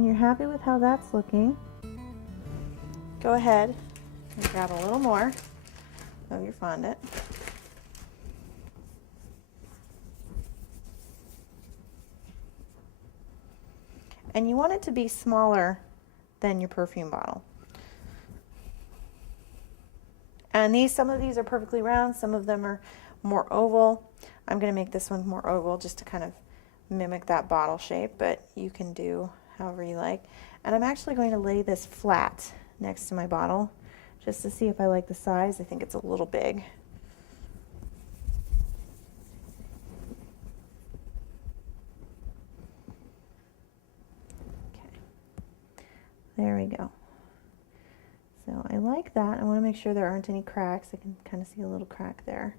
When you're happy with how that's looking, go ahead and grab a little more of your fondant. And you want it to be smaller than your perfume bottle. And some of these are perfectly round, some of them are more oval. I'm going to make this one more oval just to kind of mimic that bottle shape, but you can do however you like. And I'm actually going to lay this flat next to my bottle just to see if I like the size. I think it's a little big. Okay, there we go. So I like that. I want to make sure there aren't any cracks. I can kind of see a little crack there.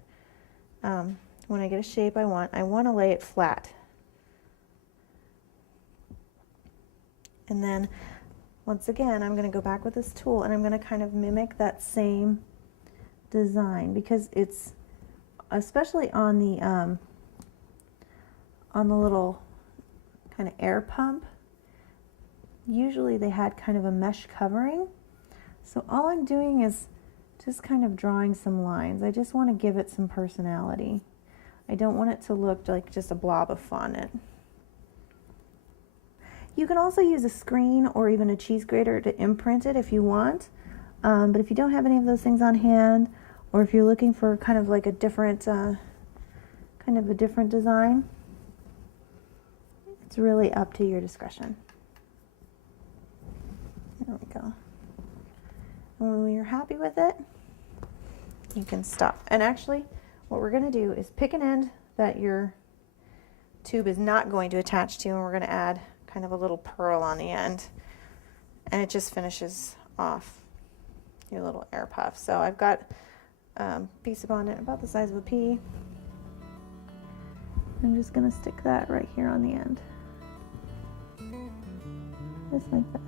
When I get a shape I want to lay it flat. And then once again, I'm going to go back with this tool and I'm going to kind of mimic that same design, because it's, especially on the little kind of air pump, usually they had kind of a mesh covering. So all I'm doing is just kind of drawing some lines. I just want to give it some personality. I don't want it to look like just a blob of fondant. You can also use a screen or even a cheese grater to imprint it if you want. But if you don't have any of those things on hand, or if you're looking for kind of like a different, design, it's really up to your discretion. There we go. And when you're happy with it, you can stop. And actually, what we're going to do is pick an end that your tube is not going to attach to, and we're going to add kind of a little pearl on the end, and it just finishes off your little air puff. So I've got a piece of fondant about the size of a pea. I'm just going to stick that right here on the end, just like that.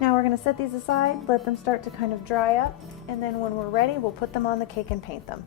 Now we're going to set these aside, let them start to kind of dry up, and then when we're ready, we'll put them on the cake and paint them.